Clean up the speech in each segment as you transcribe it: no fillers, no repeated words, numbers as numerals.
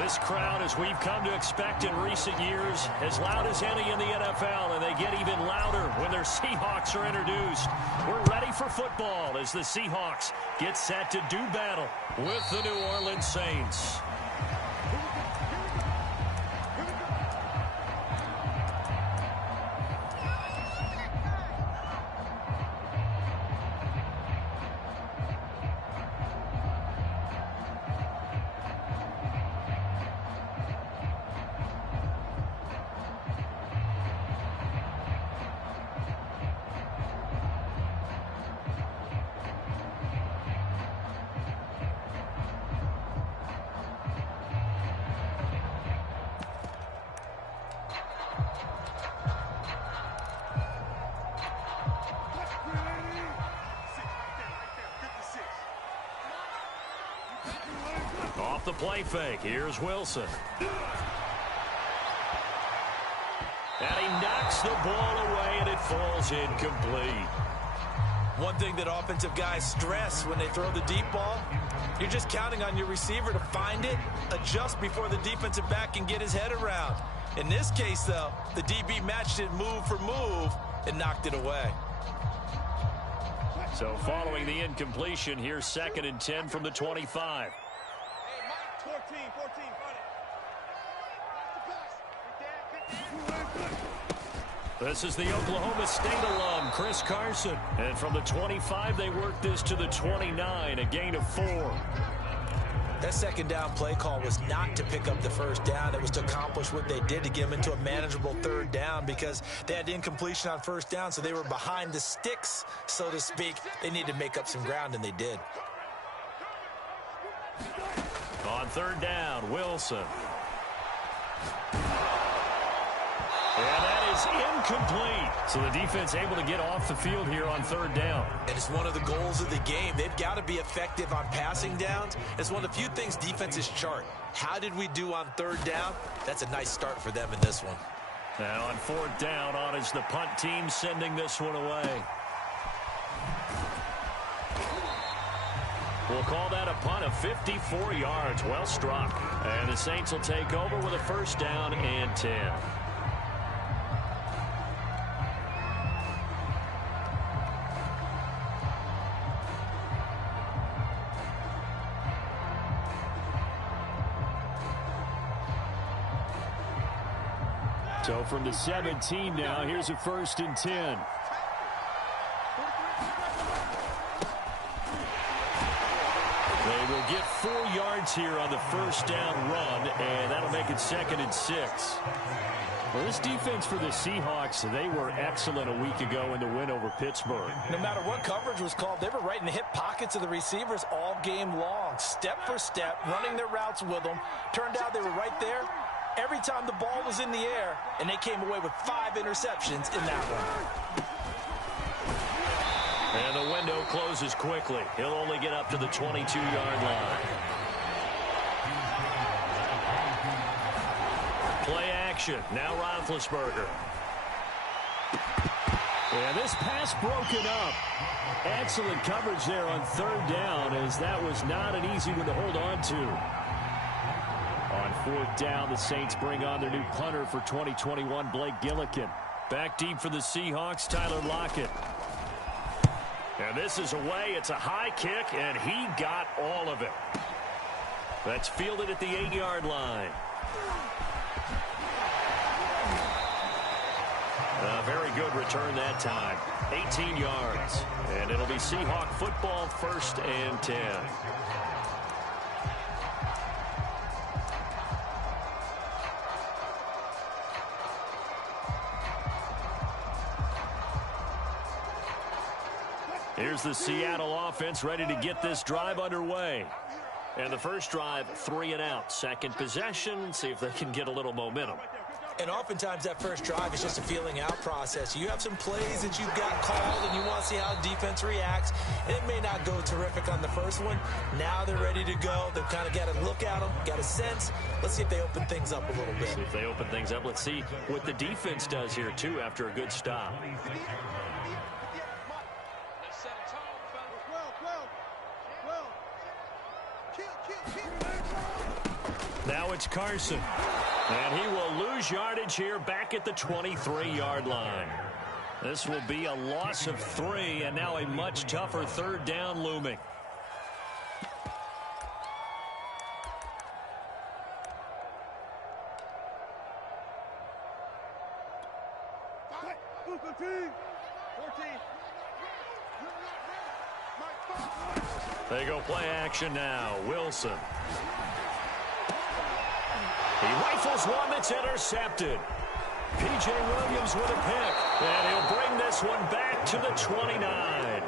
This crowd, as we've come to expect in recent years, as loud as any in the NFL, and they get even louder when their Seahawks are introduced. We're ready for football as the Seahawks get set to do battle with the New Orleans Saints. Off the play fake, here's Wilson. And he knocks the ball away, and it falls incomplete. One thing that offensive guys stress when they throw the deep ball, you're just counting on your receiver to find it, adjust before the defensive back can get his head around. In this case, though, the DB matched it move for move and knocked it away. So following the incompletion, here's 2nd and 10 from the 25. 14, This is the Oklahoma State alum, Chris Carson. And from the 25, they work this to the 29, a gain of 4. That second down play call was not to pick up the first down. It was to accomplish what they did to get them into a manageable 3rd down because they had incompletion on 1st down, so they were behind the sticks, so to speak. They needed to make up some ground, and they did. On 3rd down, Wilson. And that is incomplete. So the defense able to get off the field here on 3rd down. And it's one of the goals of the game. They've got to be effective on passing downs. It's one of the few things defenses chart. How did we do on 3rd down? That's a nice start for them in this one. Now on 4th down, on is the punt team sending this one away. We'll call that a punt of 54 yards. Well struck. And the Saints will take over with a 1st down and 10. So from the 17 now, here's a 1st and 10. They will get 4 yards here on the 1st down run, and that'll make it 2nd and 6. Well, this defense for the Seahawks, they were excellent a week ago in the win over Pittsburgh. No matter what coverage was called, they were right in the hip pockets of the receivers all game long, step for step, running their routes with them. Turned out they were right there every time the ball was in the air, and they came away with 5 interceptions in that one. And the window closes quickly. He'll only get up to the 22-yard line. Play action. Now Roethlisberger. And this pass broken up. Excellent coverage there on 3rd down, as that was not an easy one to hold on to. On 4th down, the Saints bring on their new punter for 2021, Blake Gillikin. Back deep for the Seahawks, Tyler Lockett. And this is away. It's a high kick, and he got all of it. That's fielded at the 8-yard line. A very good return that time. 18 yards. And it'll be Seahawk football, 1st and 10. Here's the Seattle offense ready to get this drive underway. And the first drive, 3 and out. Second possession, see if they can get a little momentum. And oftentimes that first drive is just a feeling out process. You have some plays that you've got called and you want to see how defense reacts. And it may not go terrific on the first one. Now they're ready to go. They've kind of got to look at them, got a sense. Let's see if they open things up a little bit. See if they open things up. Let's see what the defense does here, too, after a good stop. Now Now it's Carson. And he will lose yardage here back at the 23-yard line. This will be a loss of 3, and now a much tougher third down looming. They go play action now. Wilson. He rifles one that's intercepted. P.J. Williams with a pick. And he'll bring this one back to the 29.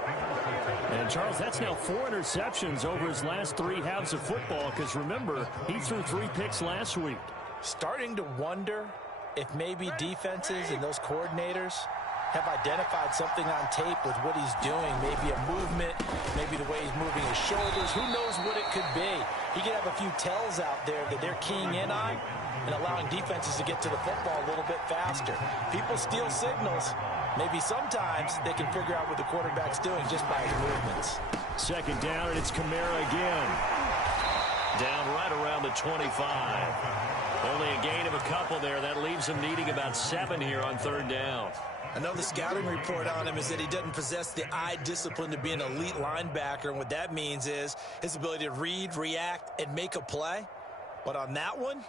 And, Charles, that's now 4 interceptions over his last 3 halves of football. Because, remember, he threw 3 picks last week. Starting to wonder if maybe defenses and those coordinators have identified something on tape with what he's doing. Maybe a movement, maybe the way he's moving his shoulders. Who knows what it could be? He could have a few tells out there that they're keying in on and allowing defenses to get to the football a little bit faster. People steal signals. Maybe sometimes they can figure out what the quarterback's doing just by his movements. Second down, and it's Kamara again. Down right around the 25. Only a gain of a couple there. That leaves him needing about 7 here on third down. I know the scouting report on him is that he doesn't possess the eye discipline to be an elite linebacker, and what that means is his ability to read, react, and make a play. But on that one,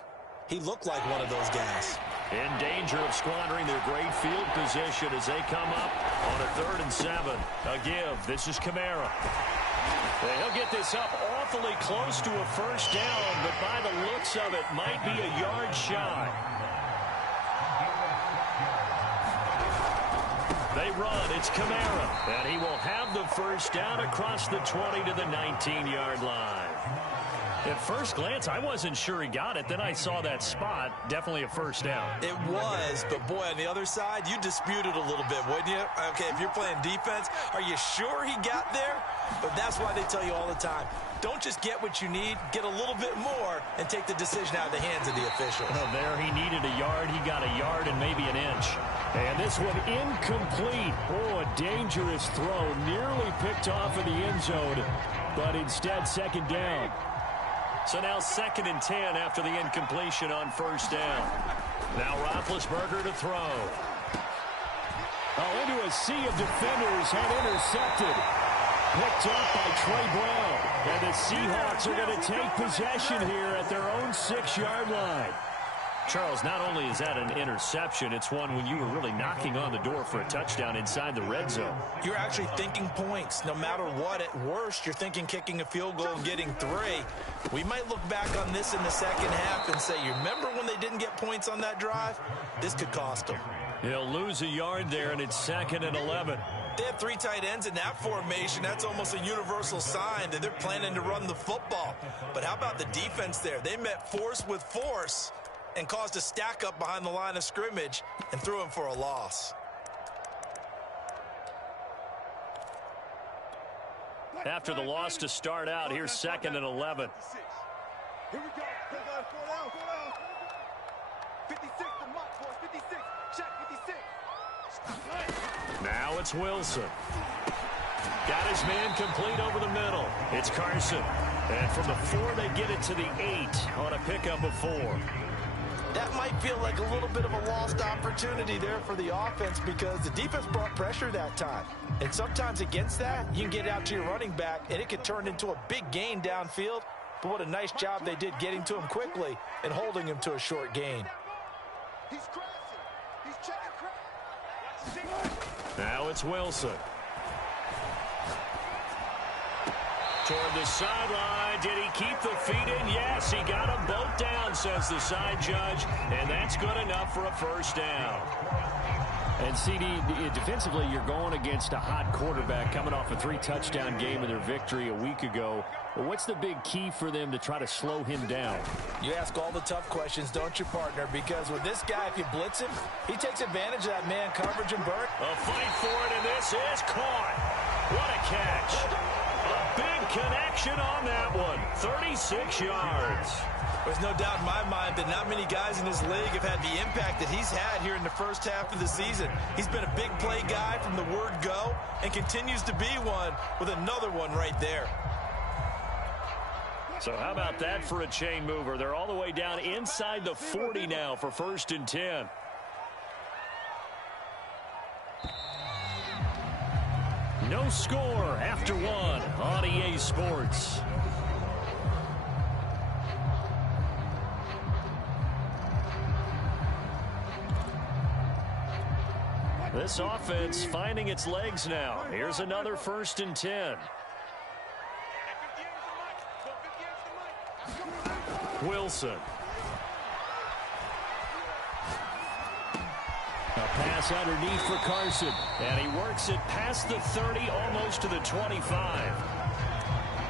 he looked like one of those guys. In danger of squandering their great field position as they come up on a 3rd and 7. A give. This is Kamara. He'll get this up awfully close to a first down, but by the looks of it, might be a yard shy. They run. It's Kamara. And he will have the first down across the 20 to the 19-yard line. At first glance, I wasn't sure he got it. Then I saw that spot. Definitely a first down. It was, but boy, on the other side, you disputed a little bit, wouldn't you? Okay, if you're playing defense, are you sure he got there? But that's why they tell you all the time, don't just get what you need, get a little bit more, and take the decision out of the hands of the official. Well, there he needed a yard. He got a yard and maybe an inch. And this one incomplete. Oh, a dangerous throw. Nearly picked off in the end zone, but instead second down. So now 2nd and 10 after the incompletion on first down. Now Roethlisberger to throw. Oh, into a sea of defenders and intercepted. Picked up by Trey Brown. And the Seahawks are going to take possession here at their own 6-yard line. Charles, not only is that an interception, it's one when you were really knocking on the door for a touchdown inside the red zone. You're actually thinking points. No matter what, at worst, you're thinking kicking a field goal and getting 3. We might look back on this in the second half and say, you remember when they didn't get points on that drive? This could cost them. He'll lose a yard there, and it's 2nd and 11. They have 3 tight ends in that formation. That's almost a universal sign that they're planning to run the football. But how about the defense there? They met force with force and caused a stack up behind the line of scrimmage and threw him for a loss. After the loss to start out, here's 2nd and 11. Here we go. 56, the mark, boys. 56. Check 56. Now it's Wilson. Got his man complete over the middle. It's Carson. And from the 4, they get it to the 8 on a pickup of 4. That might feel like a little bit of a lost opportunity there for the offense because the defense brought pressure that time. And sometimes against that, you can get out to your running back, and it could turn into a big gain downfield. But what a nice job they did getting to him quickly and holding him to a short gain. He's crossing. He's checking cross. Now it's Wilson. Toward the sideline. Did he keep the feet in? Yes, he got them both down, says the side judge. And that's good enough for a first down. And, CD, defensively, you're going against a hot quarterback coming off a 3-touchdown game of their victory a week ago. But what's the big key for them to try to slow him down? You ask all the tough questions, don't you, partner? Because with this guy, if you blitz him, he takes advantage of that man coverage and burn. A fight for it, and this is caught. What a catch. A big connection on that one. 36 yards. There's no doubt in my mind that not many guys in this league have had the impact that he's had here in the first half of the season. He's been a big play guy from the word go and continues to be one with another one right there. So how about that for a chain mover? They're all the way down inside the 40 now for 1st and 10. No score after one on EA Sports. This offense finding its legs now. Here's another 1st and 10. Wilson. A pass underneath for Carson. And he works it past the 30, almost to the 25.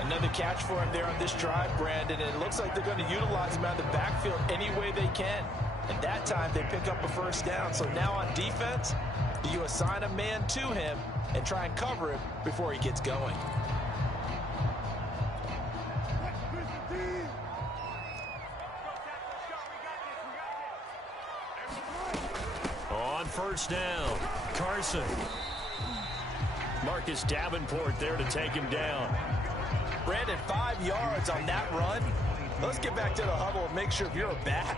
Another catch for him there on this drive, Brandon. And it looks like they're going to utilize him out of the backfield any way they can. And that time they pick up a 1st down. So now on defense, you assign a man to him and try and cover him before he gets going. On 1st down, Carson. Marcus Davenport there to take him down. Brandon, 5 yards on that run. Let's get back to the huddle and make sure if you're a back,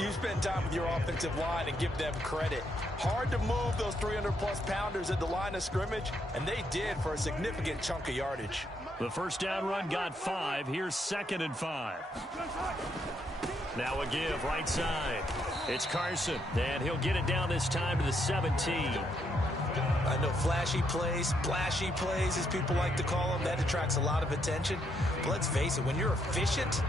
you spend time with your offensive line and give them credit. Hard to move those 300-plus pounders at the line of scrimmage, and they did for a significant chunk of yardage. The 1st down run got 5. Here's 2nd and 5. Now a give right side. It's Carson, and he'll get it down this time to the 17. I know flashy plays, splashy plays, as people like to call them, that attracts a lot of attention. But let's face it, when you're efficient,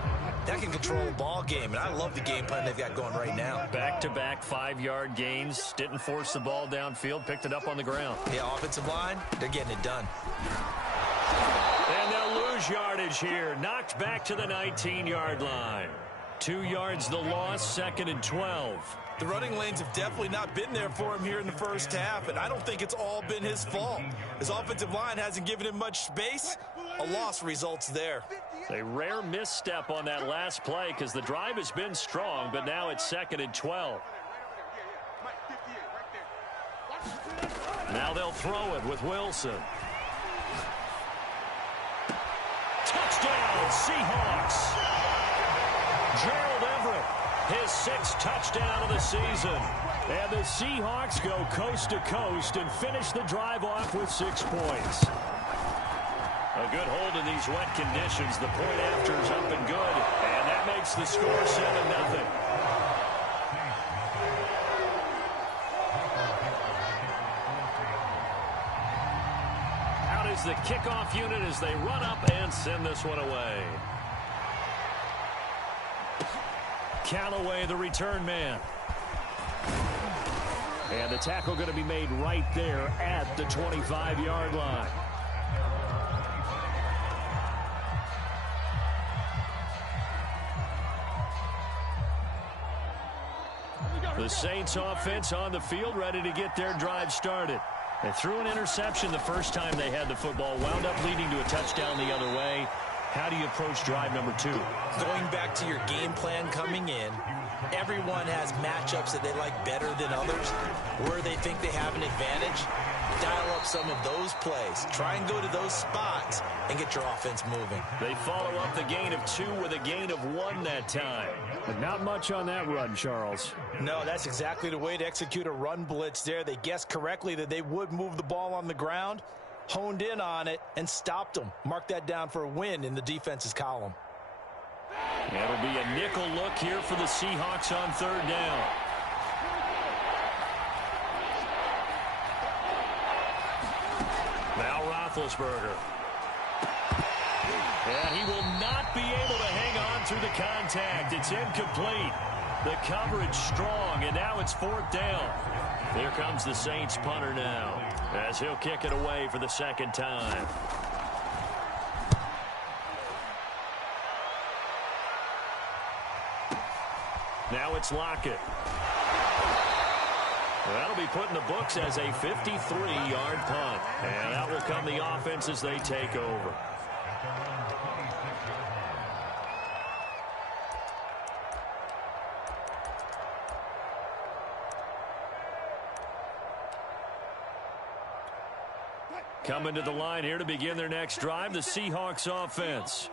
that can control a ball game, and I love the game plan they've got going right now. Back-to-back 5-yard gains. Didn't force the ball downfield, picked it up on the ground. Yeah, offensive line, they're getting it done. And they'll lose yardage here. Knocked back to the 19-yard line. 2 yards the loss, 2nd and 12. The running lanes have definitely not been there for him here in the 1st half, and I don't think it's all been his fault. His offensive line hasn't given him much space. A loss results there. A rare misstep on that last play because the drive has been strong, but now it's 2nd and 12. Now they'll throw it with Wilson. Touchdown, Seahawks. Gerald Everett, his 6th touchdown of the season. And the Seahawks go coast to coast and finish the drive off with 6 points. A good hold in these wet conditions. The point after is up and good. And that makes the score 7-0. Out is the kickoff unit as they run up and send this one away. Callaway, the return man. And the tackle going to be made right there at the 25-yard line. The Saints offense on the field, ready to get their drive started. They threw an interception the first time they had the football, wound up leading to a touchdown the other way. How do you approach drive number 2? Going back to your game plan coming in, everyone has matchups that they like better than others, where they think they have an advantage. Dial up some of those plays. Try and go to those spots and get your offense moving. They follow up the gain of 2 with a gain of 1 that time. But not much on that run, Charles. No, that's exactly the way to execute a run blitz there. They guessed correctly that they would move the ball on the ground, honed in on it, and stopped them. Mark that down for a win in the defense's column. It'll be a nickel look here for the Seahawks on 3rd down. Now Roethlisberger. And he will not be able to hang on through the contact. It's incomplete. The coverage strong, and now it's 4th down. Here comes the Saints punter now, as he'll kick it away for the 2nd time. Now it's Lockett. That'll be put in the books as a 53-yard punt. And out will come the offense as they take over. Coming to the line here to begin their next drive, the Seahawks offense.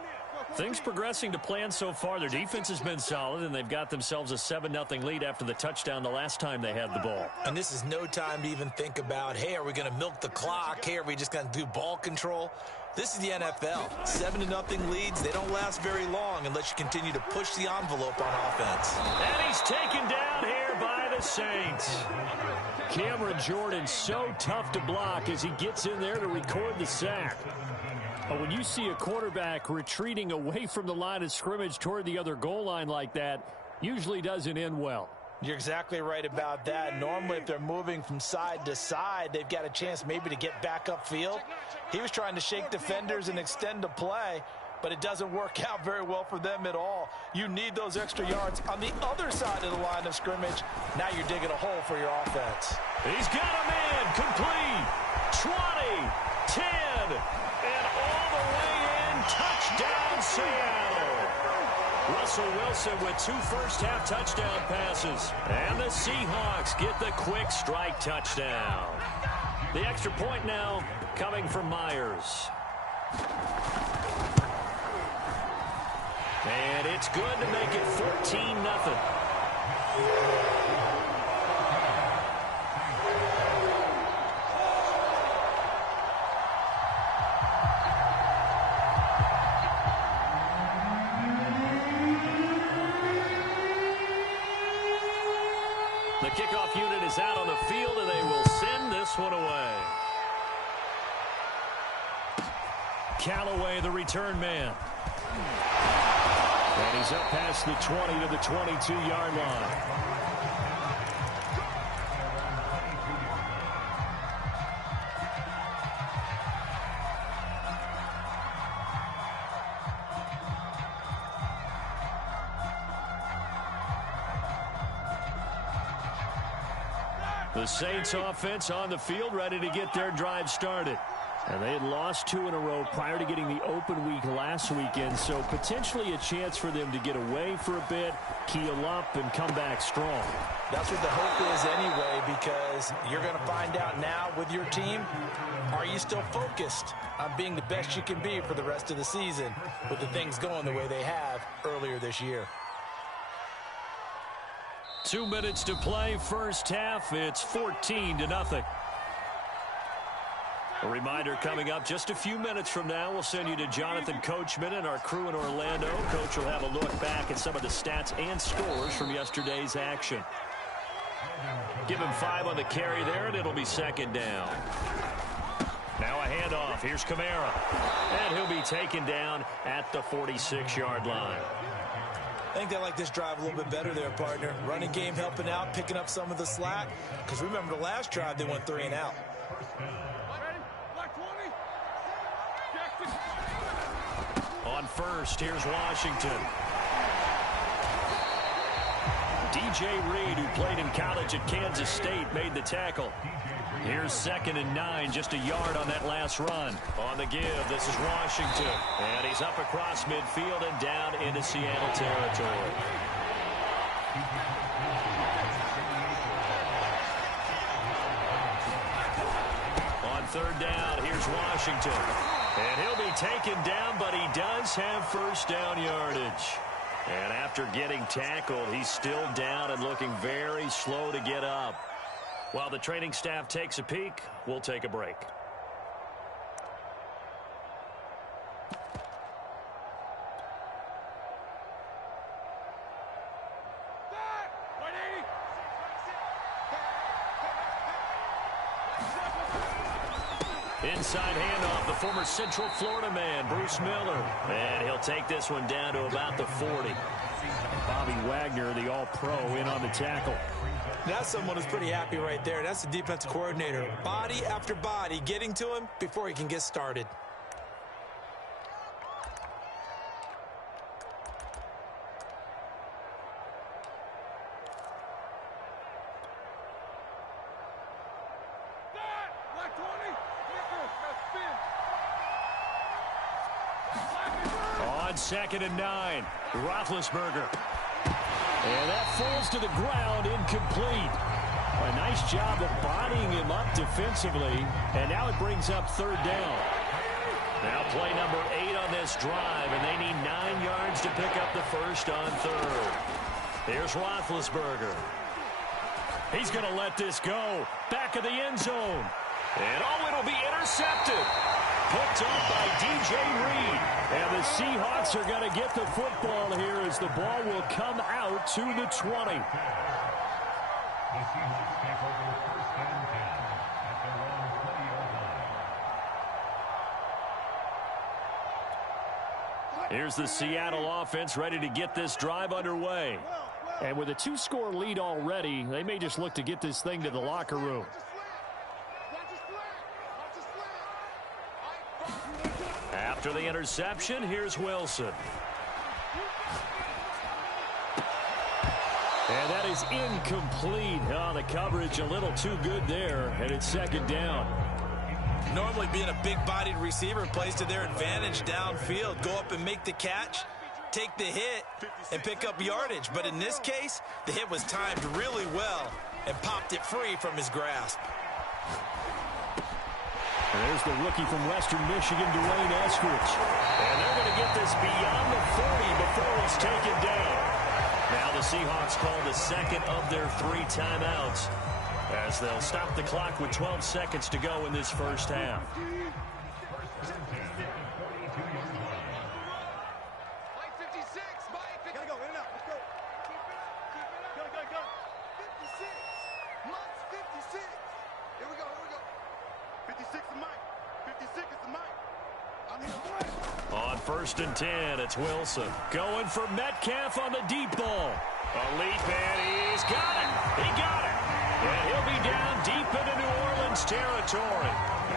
Things progressing to plan so far. Their defense has been solid, and they've got themselves a 7-0 lead after the touchdown the last time they had the ball. And this is no time to even think about, hey, are we going to milk the clock? Hey, are we just going to do ball control? This is the NFL. 7-0 leads, they don't last very long unless you continue to push the envelope on offense. And he's taken down here by the Saints. Cameron Jordan so tough to block as he gets in there to record the sack. But when you see a quarterback retreating away from the line of scrimmage toward the other goal line like that, usually doesn't end well. You're exactly right about that. Normally, if they're moving from side to side, they've got a chance maybe to get back upfield. He was trying to shake defenders and extend the play, but it doesn't work out very well for them at all. You need those extra yards on the other side of the line of scrimmage. Now you're digging a hole for your offense. He's got a man complete. 20, 10, and all the way in. Touchdown, Seattle. Russell Wilson with 2 first-half touchdown passes. And the Seahawks get the quick strike touchdown. The extra point now coming from Myers. And it's good to make it 14-0. The kickoff unit is out on the field, and they will send this one away. Callaway, the return man. And he's up past the 20 to the 22-yard line. The Saints offense on the field, ready to get their drive started. And they had lost 2 in a row prior to getting the open week last weekend, so potentially a chance for them to get away for a bit, keel up, and come back strong. That's what the hope is anyway, because you're going to find out now with your team, are you still focused on being the best you can be for the rest of the season with the things going the way they have earlier this year? 2 minutes to play, first half. It's 14-0. A reminder coming up just a few minutes from now. We'll send you to Jonathan Coachman and our crew in Orlando. Coach will have a look back at some of the stats and scores from yesterday's action. Give him 5 on the carry there, and it'll be second down. Now a handoff. Here's Kamara. And he'll be taken down at the 46-yard line. I think they like this drive a little bit better there, partner. Running game helping out, picking up some of the slack. Because remember the last drive, they went 3 and out. On first, here's Washington. DJ Reed, who played in college at Kansas State, made the tackle. Here's 2nd and 9, just a yard on that last run. On the give, this is Washington. And he's up across midfield and down into Seattle territory. On 3rd down, here's Washington. And he'll be taken down, but he does have first down yardage. And after getting tackled, he's still down and looking very slow to get up. While the training staff takes a peek, we'll take a break. Inside handoff, the former Central Florida man, Bruce Miller. And he'll take this one down to about the 40. Bobby Wagner, the all-pro, in on the tackle. That's someone who's pretty happy right there. That's the defensive coordinator. Body after body getting to him before he can get started. On 2nd and 9, Roethlisberger. And that falls to the ground, incomplete. A nice job of bodying him up defensively, and now it brings up 3rd down. Now play number 8 on this drive, and they need 9 yards to pick up the first on third. Here's Roethlisberger. He's going to let this go. Back of the end zone. And, oh, it'll be intercepted. Picked up by DJ Reed. And the Seahawks are going to get the football here as the ball will come out to the 20. Here's the Seattle offense ready to get this drive underway. And with a 2-score lead already, they may just look to get this thing to the locker room. After the interception, here's Wilson. And that is incomplete. Oh, the coverage a little too good there, and it's second down. Normally being a big-bodied receiver plays to their advantage downfield. Go up and make the catch, take the hit, and pick up yardage. But in this case, the hit was timed really well and popped it free from his grasp. And there's the rookie from Western Michigan, Dwayne Eskridge. And they're going to get this beyond the 40 before it's taken down. Now the Seahawks call the second of their 3 timeouts, as they'll stop the clock with 12 seconds to go in this first half. Mike 56, Mike. Gotta go, in and out. Let's go. Go. 56. Mike's 56. Here we go. 56 to Mike. 56 is to Mike. I need a play. On 1st and 10, it's Wilson. Going for Metcalf on the deep ball. A leap, and he's got it. He got it. And he'll be down deep into New Orleans territory.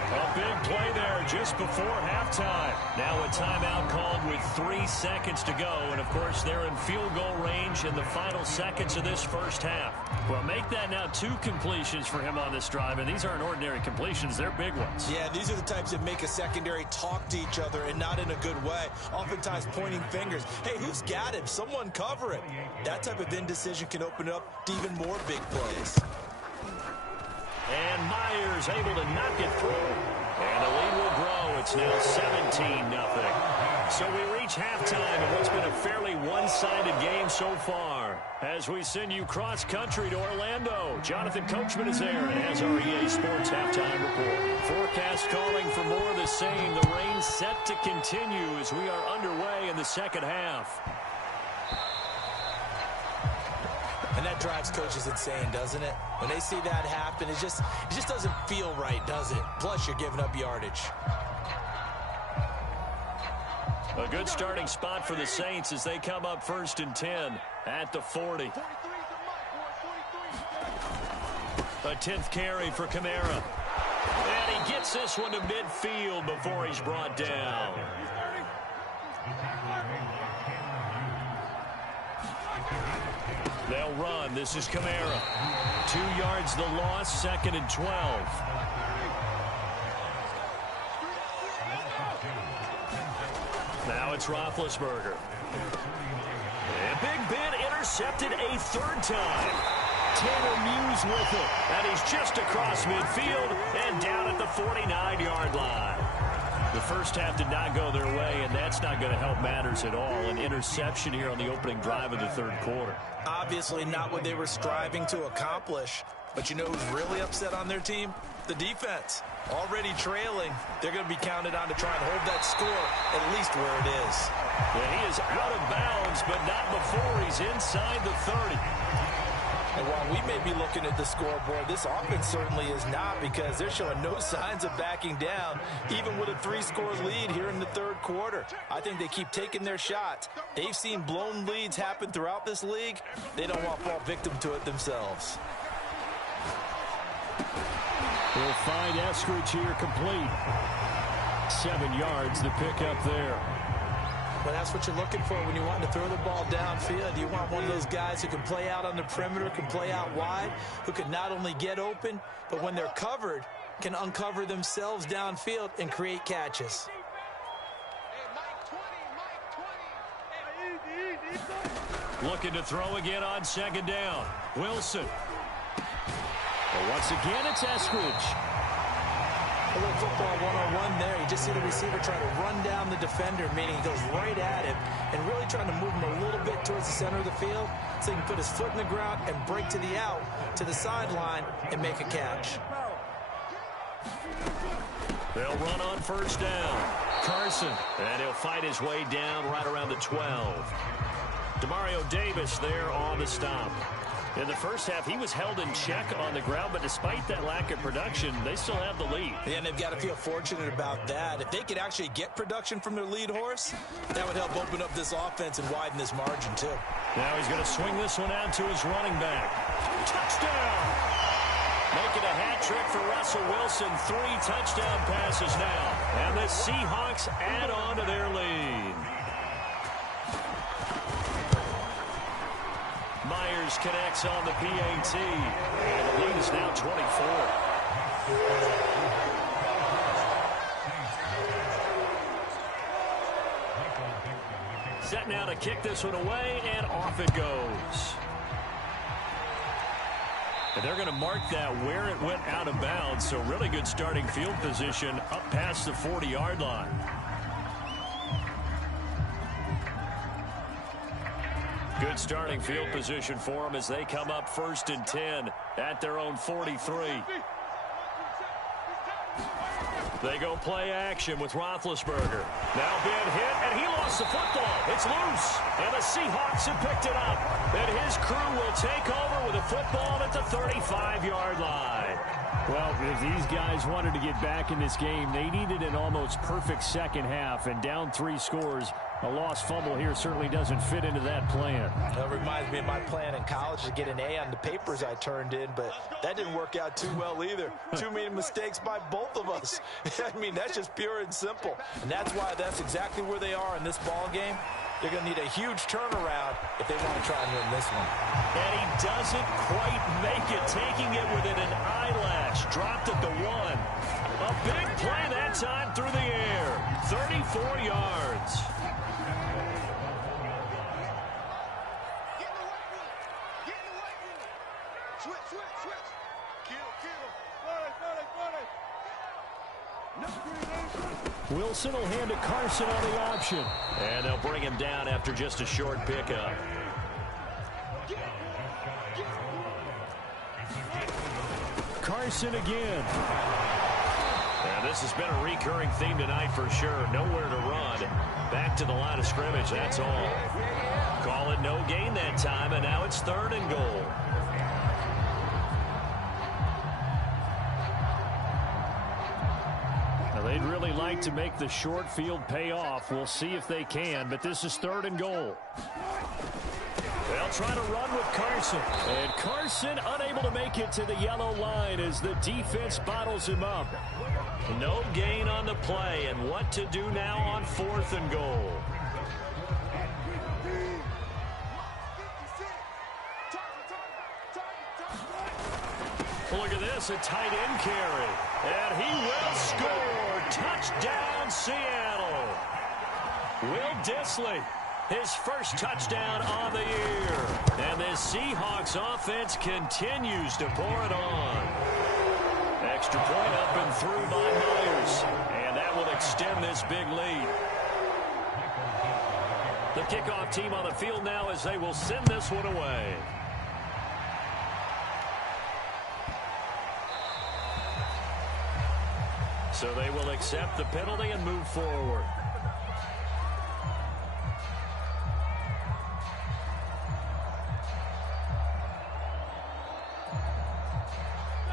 A big play there just before halftime. Now a timeout called with 3 seconds to go. And, of course, they're in field goal range in the final seconds of this first half. Well, make that now 2 completions for him on this drive. And these aren't ordinary completions. They're big ones. Yeah, these are the types that make a secondary talk to each other and not in a good way. Oftentimes pointing fingers. Hey, who's got him? Someone cover it. That type of indecision can open up to even more big plays. And Myers able to knock it through. And the lead will grow. It's now 17-0. So we reach halftime in what's been a fairly one-sided game so far. As we send you cross-country to Orlando, Jonathan Coachman is there and has our EA Sports halftime report. Forecast calling for more of the same. The rain set to continue as we are underway in the second half. And that drives coaches insane, doesn't it? When they see that happen, it just doesn't feel right, does it? Plus, you're giving up yardage. A good starting spot for the Saints as they come up 1st and 10 at the 40. A 10th carry for Kamara. And he gets this one to midfield before he's brought down. They'll run. This is Kamara. 2 yards the loss, 2nd and 12. Now it's Roethlisberger. A big bit intercepted a 3rd time. Taylor Muse with it. And he's just across midfield and down at the 49-yard line. The first half did not go their way, and that's not going to help matters at all. An interception here on the opening drive of the 3rd quarter. Obviously not what they were striving to accomplish. But you know who's really upset on their team? The defense. Already trailing. They're going to be counted on to try and hold that score at least where it is. Yeah, he is out of bounds, but not before he's inside the 30. And while we may be looking at the scoreboard, this offense certainly is not, because they're showing no signs of backing down, even with a 3-score lead here in the 3rd quarter. I think they keep taking their shots. They've seen blown leads happen throughout this league. They don't want to fall victim to it themselves. We'll find Eskridge here complete. 7 yards to pick up there. But that's what you're looking for when you want to throw the ball downfield. You want one of those guys who can play out on the perimeter, can play out wide, who can not only get open, but when they're covered, can uncover themselves downfield and create catches. Looking to throw again on 2nd down. Wilson. But once again, it's Eskridge. A little football one-on-one there. You just see the receiver try to run down the defender, meaning he goes right at him and really trying to move him a little bit towards the center of the field so he can put his foot in the ground and break to the out, to the sideline, and make a catch. They'll run on first down. Carson, and he'll fight his way down right around the 12. Demario Davis there on the stop. In the first half, he was held in check on the ground, but despite that lack of production, they still have the lead. And they've got to feel fortunate about that. If they could actually get production from their lead horse, that would help open up this offense and widen this margin, too. Now he's going to swing this one out to his running back. Touchdown! Making a hat trick for Russell Wilson. 3 touchdown passes now. And the Seahawks add on to their lead. Myers connects on the PAT. And the lead is now 24. Set now to kick this one away, and off it goes. And they're going to mark that where it went out of bounds, so really good starting field position up past the 40-yard line. Good starting field position for them as they come up 1st and 10 at their own 43. They go play action with Roethlisberger. Now been hit, and he lost the football. It's loose, and the Seahawks have picked it up. And his crew will take over with a football at the 35-yard line. Well, if these guys wanted to get back in this game, they needed an almost perfect second half, and down 3 scores. A lost fumble here certainly doesn't fit into that plan. That reminds me of my plan in college to get an A on the papers I turned in, but that didn't work out too well either. Too many mistakes by both of us. I mean, that's just pure and simple. And that's exactly where they are in this ball game. They're going to need a huge turnaround if they want to try and win this one. And he doesn't quite make it, taking it within an eyelash. Dropped at the 1. A big play that time through the air. 34 yards. Wilson will hand to Carson on the option. And they'll bring him down after just a short pickup. Carson again. And this has been a recurring theme tonight for sure. Nowhere to run. Back to the line of scrimmage, that's all. Call it no gain that time, and now it's 3rd and goal. They'd really like to make the short field pay off. We'll see if they can, but this is 3rd and goal. They'll try to run with Carson. And Carson unable to make it to the yellow line as the defense bottles him up. No gain on the play, and what to do now on 4th and goal. Look at this, a tight end carry. And he will score. Touchdown, Seattle. Will Dissly, his first touchdown on the year. And this Seahawks offense continues to pour it on. Extra point up and through by Myers. And that will extend this big lead. The kickoff team on the field now as they will send this one away. So they will accept the penalty and move forward.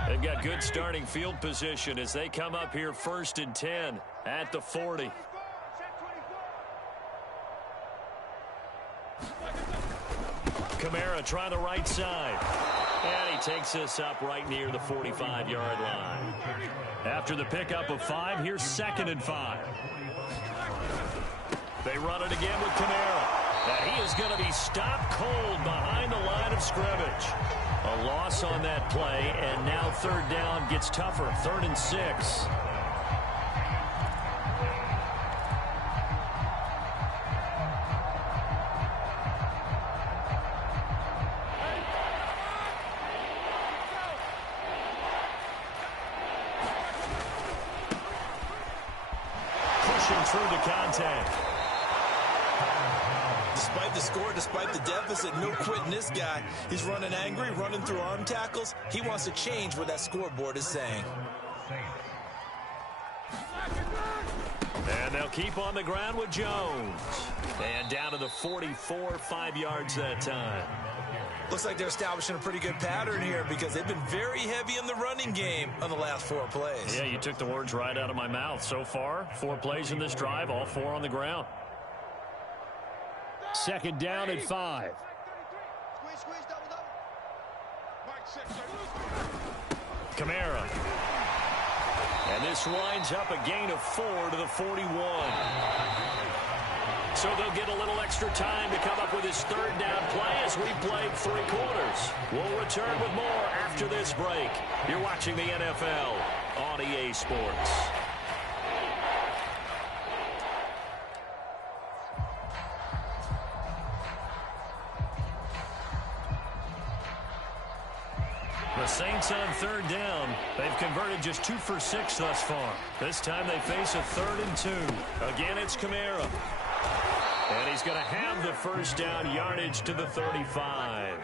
They've got good starting field position as they come up here 1st and 10 at the 40. Kamara trying the right side. And he takes this up right near the 45-yard line. After the pickup of 5, here's 2nd and 5. They run it again with Kamara. And he is going to be stopped cold behind the line of scrimmage. A loss on that play, and now 3rd down gets tougher. 3rd and 6. pushing through the contact. Despite the score, despite the deficit, no quitting this guy. He's running angry, running through arm tackles. He wants to change what that scoreboard is saying. And they'll keep on the ground with Jones. And down to the 44, 5 yards that time. Looks like they're establishing a pretty good pattern here because they've been very heavy in the running game on the last 4 plays. Yeah, you took the words right out of my mouth. So far, 4 plays in this drive, all 4 on the ground. Second down and 5. Kamara. And this winds up a gain of 4 to the 41. So they'll get a little extra time to come up with his third down play as we played 3 quarters. We'll return with more after this break. You're watching the NFL on EA Sports. The Saints on third down. They've converted just 2 for 6 thus far. This time they face a 3rd and 2. Again, it's Kamara. And he's going to have the first down, yardage to the 35.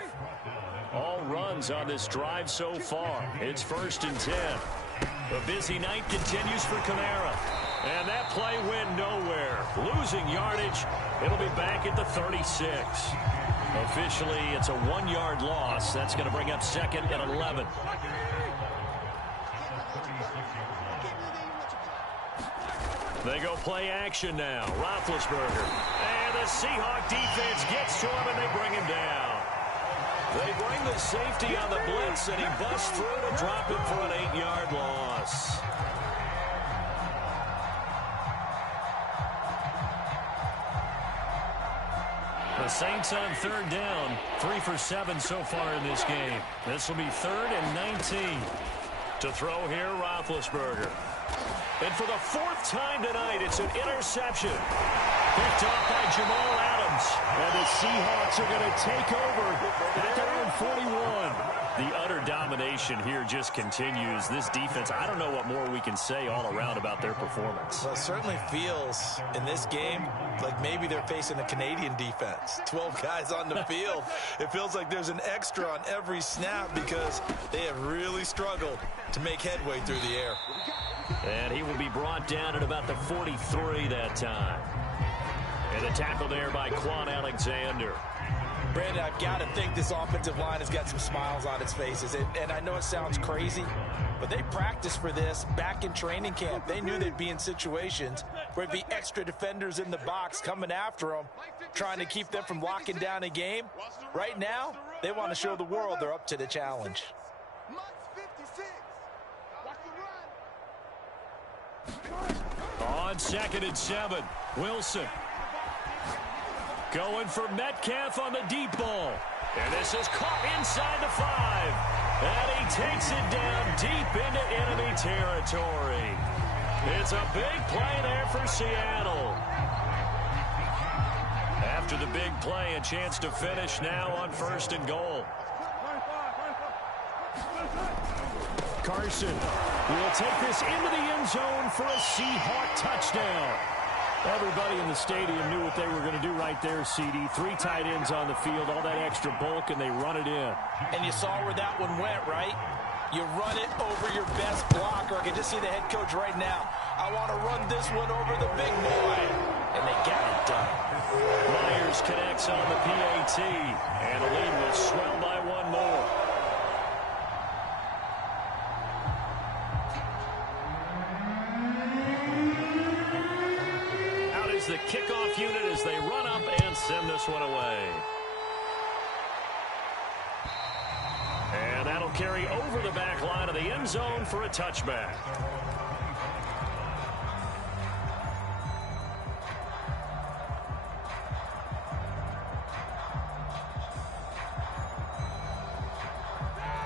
All runs on this drive so far. It's 1st and 10. A busy night continues for Kamara. And that play went nowhere. Losing yardage. It'll be back at the 36. Officially, it's a 1-yard loss. That's going to bring up 2nd and 11. They go play action now. Roethlisberger. And the Seahawk defense gets to him, and they bring him down. They bring the safety on the blitz, and he busts through to drop him for an 8-yard loss. The Saints on third down, 3 for 7 so far in this game. This will be 3rd and 19. To throw here, Roethlisberger. And for the 4th time tonight, it's an interception. Picked off by Jamal Adams. And the Seahawks are going to take over at their own 41. The utter domination here just continues. This defense, I don't know what more we can say all around about their performance. Well, it certainly feels in this game like maybe they're facing a Canadian defense. 12 guys on the field. It feels like there's an extra on every snap because they have really struggled to make headway through the air. And he will be brought down at about the 43 that time. And a tackle there by Quan Alexander. Brandon, I've got to think this offensive line has got some smiles on its faces. And I know it sounds crazy, but they practiced for this back in training camp. They knew they'd be in situations where there'd be extra defenders in the box coming after them, trying to keep them from locking down a game. Right now, they want to show the world they're up to the challenge. On 2nd and 7, Wilson. Going for Metcalf on the deep ball. And this is caught inside the 5. And he takes it down deep into enemy territory. It's a big play there for Seattle. After the big play, a chance to finish now on 1st and goal. Carson will take this into the end zone for a Seahawk touchdown. Everybody in the stadium knew what they were going to do right there, CD. 3 tight ends on the field, all that extra bulk, and they run it in. And you saw where that one went, right? You run it over your best blocker. I can just see the head coach right now. I want to run this one over the big boy. And they got it done. Myers connects on the PAT, and the lead will swell by 1 more. The kickoff unit as they run up and send this one away. And that'll carry over the back line of the end zone for a touchback.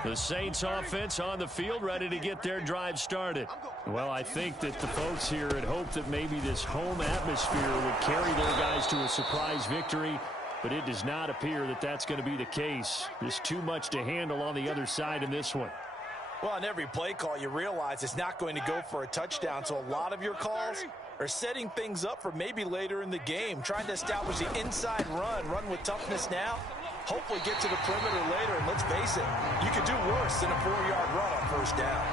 The Saints offense on the field, ready to get their drive started. Well, I think that the folks here had hoped that maybe this home atmosphere would carry their guys to a surprise victory, but it does not appear that that's going to be the case. There's too much to handle on the other side in this one. Well, on every play call, you realize it's not going to go for a touchdown, so a lot of your calls or setting things up for maybe later in the game, trying to establish the inside run with toughness now, hopefully get to the perimeter later, and let's face it, you could do worse than a 4-yard run on first down.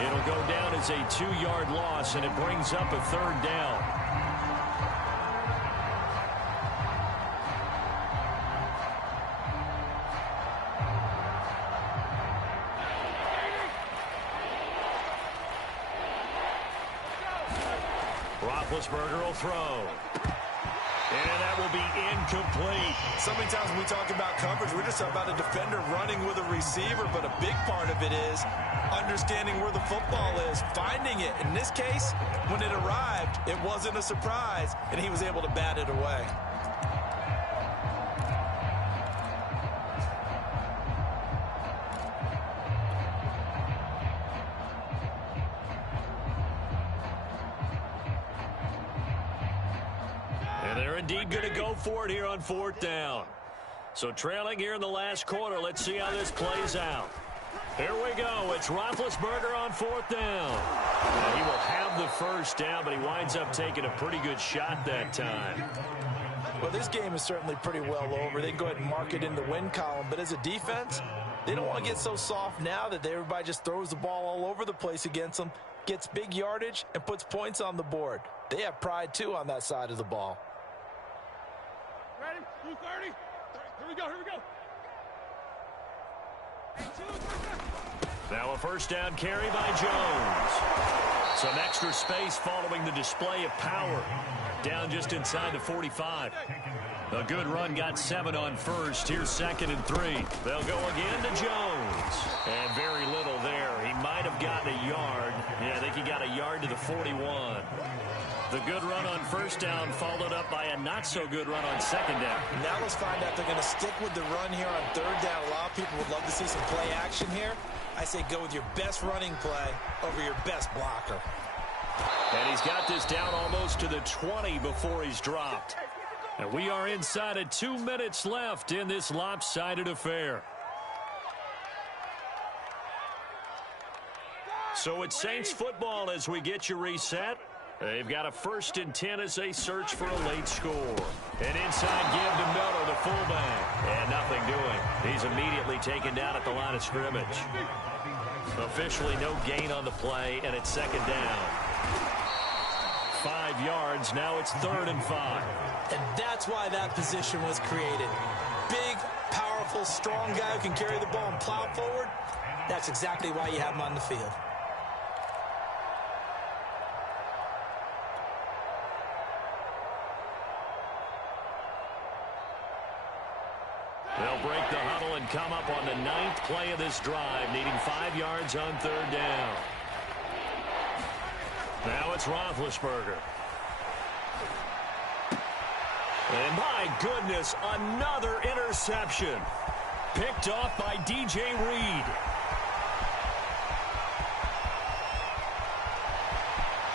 It'll go down as a 2-yard loss, and it brings up a third down. Roethlisberger will throw. And that will be incomplete. So many times when we talk about coverage, we're just talking about a defender running with a receiver, but a big part of it is understanding where the football is, finding it. In this case, when it arrived, it wasn't a surprise, and he was able to bat it away. Indeed going to go for it here on 4th down. So trailing here in the last quarter. Let's see how this plays out. Here we go. It's Roethlisberger on 4th down. And he will have the first down, but he winds up taking a pretty good shot that time. Well, this game is certainly pretty well over. They can go ahead and mark it in the win column, but as a defense, they don't want to get so soft now that everybody just throws the ball all over the place against them, gets big yardage, and puts points on the board. They have pride, too, on that side of the ball. Ready? 230. Here we go. Here we go. Now a first down carry by Jones. Some extra space following the display of power. Down just inside the 45. A good run got 7 on first. Here's 2nd and 3. They'll go again to Jones. And very little there. He might have gotten a yard. Yeah, I think he got a yard to the 41. The good run on first down followed up by a not-so-good run on 2nd down. Now let's find out if they're going to stick with the run here on 3rd down. A lot of people would love to see some play action here. I say go with your best running play over your best blocker. And he's got this down almost to the 20 before he's dropped. And we are inside of 2 minutes left in this lopsided affair. So it's Saints football as we get you reset. They've got a 1st and 10 as they search for a late score. An inside give to Miller, the fullback. And nothing doing. He's immediately taken down at the line of scrimmage. Officially no gain on the play, and it's 2nd down. 5 yards. Now it's 3rd and 5. And that's why that position was created. Big, powerful, strong guy who can carry the ball and plow forward. That's exactly why you have him on the field. They'll break the huddle and come up on the 9th play of this drive, needing 5 yards on 3rd down. Now it's Roethlisberger. And my goodness, another interception. Picked off by DJ Reed.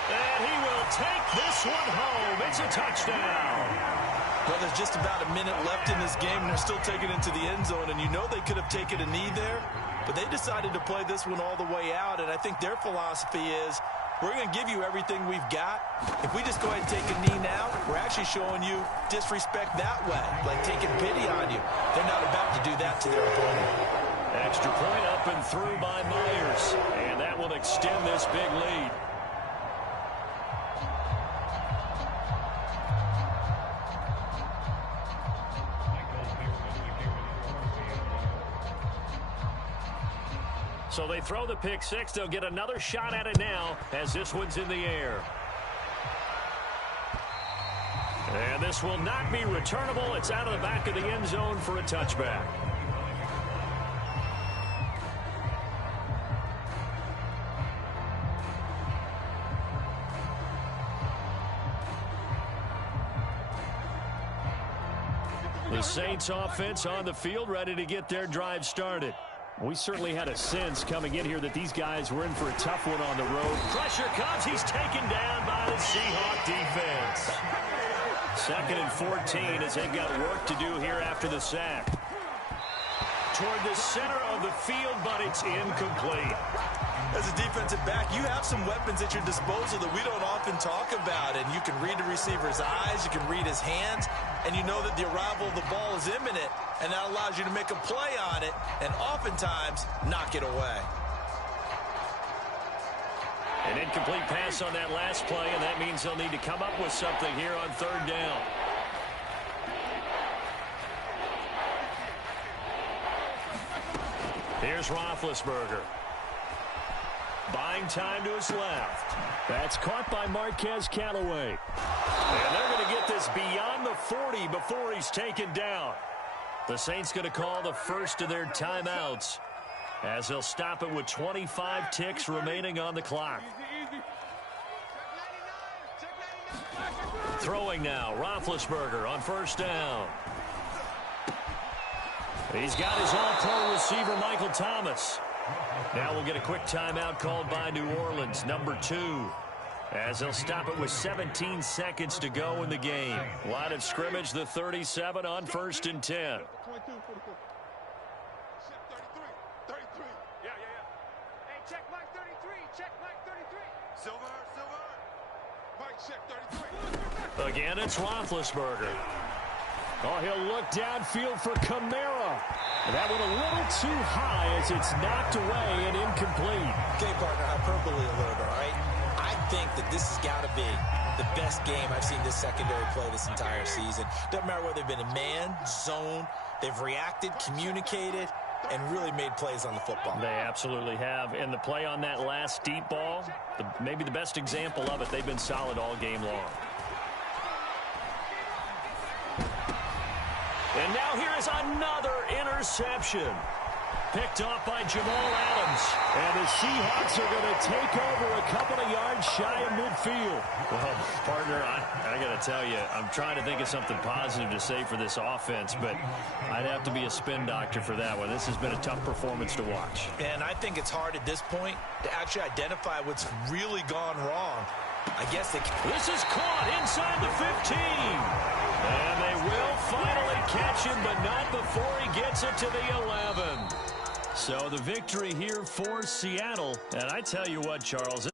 And he will take this one home. It's a touchdown. Well, there's just about a minute left in this game, and they're still taking it to the end zone. And you know they could have taken a knee there, but they decided to play this one all the way out. And I think their philosophy is, we're going to give you everything we've got. If we just go ahead and take a knee now, we're actually showing you disrespect that way, like taking pity on you. They're not about to do that to their opponent. Extra point up and through by Myers, and that will extend this big lead. So they throw the pick six. They'll get another shot at it now as this one's in the air. And this will not be returnable. It's out of the back of the end zone for a touchback. The Saints offense on the field, ready to get their drive started. We certainly had a sense coming in here that these guys were in for a tough one on the road. Pressure comes. He's taken down by the Seahawk defense. 2nd and 14 as they've got work to do here after the sack. toward the center of the field, but it's incomplete. As a defensive back, you have some weapons at your disposal that we don't often talk about, and you can read the receiver's eyes, you can read his hands, and you know that the arrival of the ball is imminent, and that allows you to make a play on it and oftentimes knock it away. An incomplete pass on that last play, and that means they'll need to come up with something here on third down. Here's Roethlisberger. Buying time to his left. That's caught by Marquez Callaway. And they're going to get this beyond the 40 before he's taken down. The Saints going to call the first of their timeouts as they'll stop it with 25 ticks remaining on the clock. Throwing now, Roethlisberger on first down. He's got his all-pro receiver, Michael Thomas. Now we'll get a quick timeout called by New Orleans, number 2, as they'll stop it with 17 seconds to go in the game. Line of scrimmage, the 37 on 1st and 10. 22, 44. Check 33. Yeah. Hey, check Mike 33. Check Mike 33. Silver. Mike, check 33. Again, it's Roethlisberger. Oh, he'll look downfield for Kamara. That went a little too high as it's knocked away and incomplete. Okay, partner, hyperbole a little bit, all right? I think that this has got to be the best game I've seen this secondary play this entire season. Doesn't matter whether they've been in man, zone, they've reacted, communicated, and really made plays on the football. They absolutely have. And the play on that last deep ball, maybe the best example of it, they've been solid all game long. And now here is another interception. Picked off by Jamal Adams. And the Seahawks are going to take over a couple of yards shy of midfield. Well, partner, I got to tell you, I'm trying to think of something positive to say for this offense, but I'd have to be a spin doctor for that one. This has been a tough performance to watch. And I think it's hard at this point to actually identify what's really gone wrong. I guess this is caught inside the 15. And they will finally catch him, but not before he gets it to the 11. So the victory here for Seattle. And I tell you what, Charles.